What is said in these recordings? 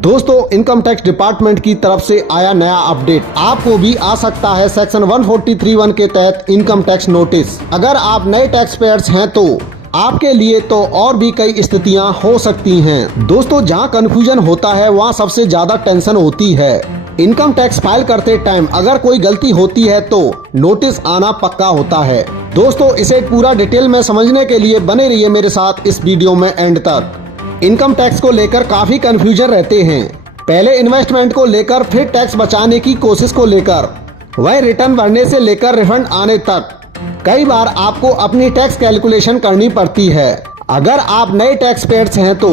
दोस्तों, income tax department की तरफ से आया नया अपडेट। आपको भी आ सकता है सेक्शन 143(1) के तहत इनकम टैक्स नोटिस। अगर आप नए टैक्स पेयर्स हैं तो आपके लिए तो और भी कई स्थितियां हो सकती हैं। दोस्तों, जहां कंफ्यूजन होता है वहां सबसे ज्यादा टेंशन होती है। इनकम टैक्स फाइल करते टाइम अगर कोई गलती होती है तो नोटिस आना पक्का होता है। दोस्तों, इसे पूरा डिटेल में समझने के लिए बने रहिए मेरे साथ इस वीडियो में एंड तक। इनकम टैक्स को लेकर काफी कंफ्यूजन रहते हैं। पहले इन्वेस्टमेंट को लेकर, फिर टैक्स बचाने की कोशिश को लेकर, वह रिटर्न भरने से लेकर रिफंड आने तक कई बार आपको अपनी टैक्स कैलकुलेशन करनी पड़ती है। अगर आप नए टैक्स पेयर्स हैं तो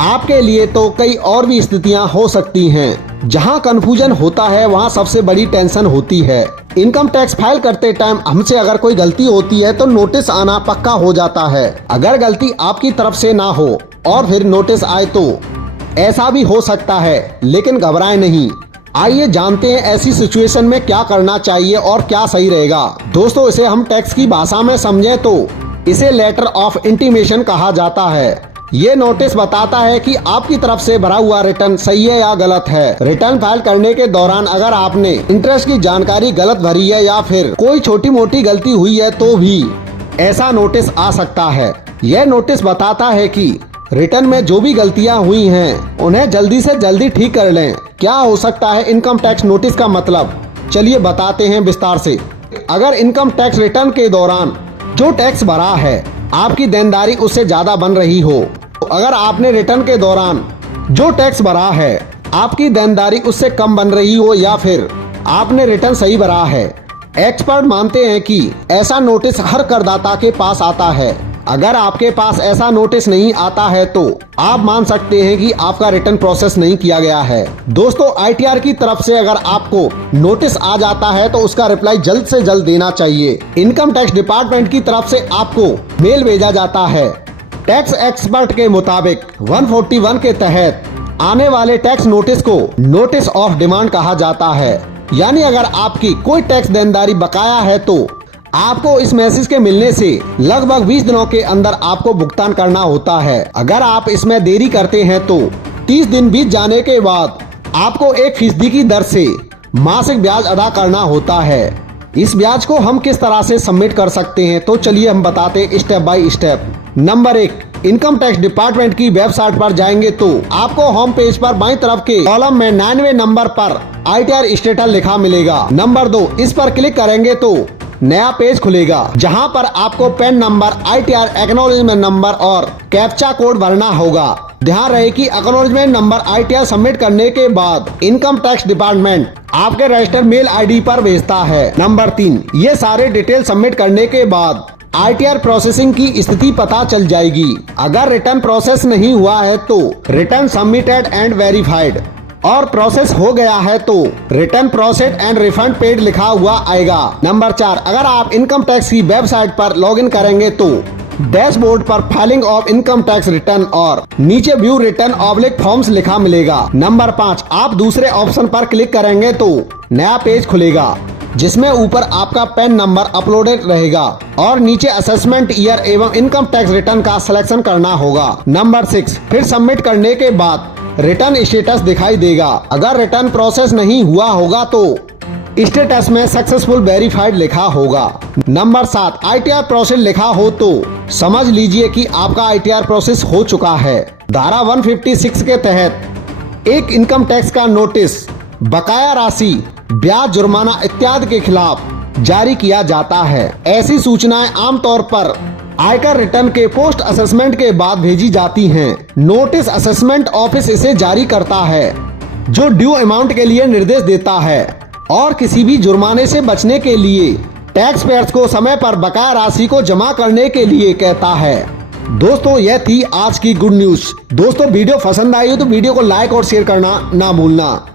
आपके लिए तो कई और भी स्थितियां हो सकती हैं। जहां कंफ्यूजन होता है वहां सबसे बड़ी टेंशन होती है। इनकम टैक्स फाइल करते टाइम हमसे अगर कोई गलती होती है तो नोटिस आना पक्का हो जाता है। अगर गलती आपकी तरफ से ना हो और फिर नोटिस आए तो ऐसा भी हो सकता है, लेकिन घबराएं नहीं। आइए जानते हैं ऐसी सिचुएशन में क्या करना चाहिए और क्या सही रहेगा। दोस्तों, इसे हम टैक्स की भाषा में समझें तो इसे लेटर ऑफ इंटीमेशन कहा जाता है। ये नोटिस बताता है कि आपकी तरफ से भरा हुआ रिटर्न सही है या गलत है। रिटर्न फाइल करने के दौरान अगर आपने इंटरेस्ट की जानकारी गलत भरी है या फिर कोई छोटी मोटी गलती हुई है तो भी ऐसा नोटिस आ सकता है। यह नोटिस बताता है कि रिटर्न में जो भी गलतियां हुई हैं उन्हें जल्दी से जल्दी ठीक कर लें। क्या हो सकता है इनकम टैक्स नोटिस का मतलब? चलिए बताते हैं विस्तार से। अगर इनकम टैक्स रिटर्न के दौरान जो टैक्स भरा है आपकी देनदारी उससे ज्यादा बन रही हो, अगर आपने रिटर्न के दौरान जो टैक्स भरा है आपकी देनदारी उससे कम बन रही हो, या फिर आपने रिटर्न सही भरा है, एक्सपर्ट मानते हैं कि ऐसा नोटिस हर करदाता के पास आता है। अगर आपके पास ऐसा नोटिस नहीं आता है तो आप मान सकते हैं कि आपका रिटर्न प्रोसेस नहीं किया गया है। दोस्तों, ITR की तरफ से अगर आपको नोटिस आ जाता है तो उसका रिप्लाई जल्द से जल्द देना चाहिए। इनकम टैक्स डिपार्टमेंट की तरफ से आपको मेल भेजा जाता है। टैक्स एक्सपर्ट के मुताबिक 141 के तहत आने वाले टैक्स नोटिस को नोटिस ऑफ डिमांड कहा जाता है। यानी अगर आपकी कोई टैक्स देनदारी बकाया है तो आपको इस मैसेज के मिलने से लगभग 20 दिनों के अंदर आपको भुगतान करना होता है। अगर आप इसमें देरी करते हैं तो 30 दिन बीत जाने के बाद आपको 1% की दर से मासिक ब्याज अदा करना होता है। इस ब्याज को हम किस तरह से सबमिट कर सकते हैं तो चलिए हम बताते हैं step by step. Number 1, income tax department की वेबसाइट पर जाएंगे तो आपको होम पेज पर बाईं तरफ के कॉलम में 99 नंबर पर ITR स्टेटस लिखा मिलेगा। नंबर 2, इस पर क्लिक करेंगे तो नया पेज खुलेगा जहां पर आपको pan number, ITR acknowledgement number और कैप्चा कोड भरना होगा। ध्यान रहे कि एक्नॉलेजमेंट नंबर ITR सबमिट करने के बाद इनकम टैक्स डिपार्टमेंट आपके रजिस्टर्ड मेल ID पर भेजता है। नंबर 3, ये सारे डिटेल सबमिट करने के बाद ITR प्रोसेसिंग की स्थिति पता चल जाएगी। अगर रिटर्न प्रोसेस नहीं हुआ है तो रिटर्न सबमिटेड एंड वेरीफाइड, और प्रोसेस हो गया है तो return process and refund paid लिखा हुआ आएगा। नंबर 4, अगर आप इनकम टैक्स की वेबसाइट पर लॉगिन करेंगे तो डैशबोर्ड पर filing of income tax return और नीचे व्यू रिटर्न ऑब्लिक फॉर्म्स लिखा मिलेगा। नंबर 5, आप दूसरे ऑप्शन पर क्लिक करेंगे तो नया पेज खुलेगा जिसमें ऊपर आपका पैन नंबर अपलोडेड रहेगा और नीचे असेसमेंट ईयर एवं इनकम टैक्स रिटर्न का सिलेक्शन करना होगा। नंबर 6, फिर सबमिट करने के बाद रिटर्न स्टेटस दिखाई देगा। अगर रिटर्न प्रोसेस नहीं हुआ होगा तो स्टेटस में सक्सेसफुल वेरीफाइड लिखा होगा। नंबर 7, ITR प्रोसेस लिखा हो तो समझ लीजिए कि आपका ITR प्रोसेस हो चुका है। धारा 156 के तहत एक इनकम टैक्स का नोटिस बकाया राशि, ब्याज, जुर्माना इत्यादि के खिलाफ जारी किया जाता है। ऐसी सूचनाएं आमतौर पर आयकर रिटर्न के पोस्ट असेसमेंट के बाद भेजी जाती हैं। नोटिस असेसमेंट ऑफिस इसे जारी करता है जो ड्यू अमाउंट के लिए निर्देश देता है और किसी भी जुर्माने से बचने के लिए टैक्स पेयर्स को समय पर बकाया राशि को जमा करने के लिए कहता है। दोस्तों, यह थी आज की गुड न्यूज। दोस्तों, वीडियो पसंद आई हो तो वीडियो को लाइक और शेयर करना ना भूलना।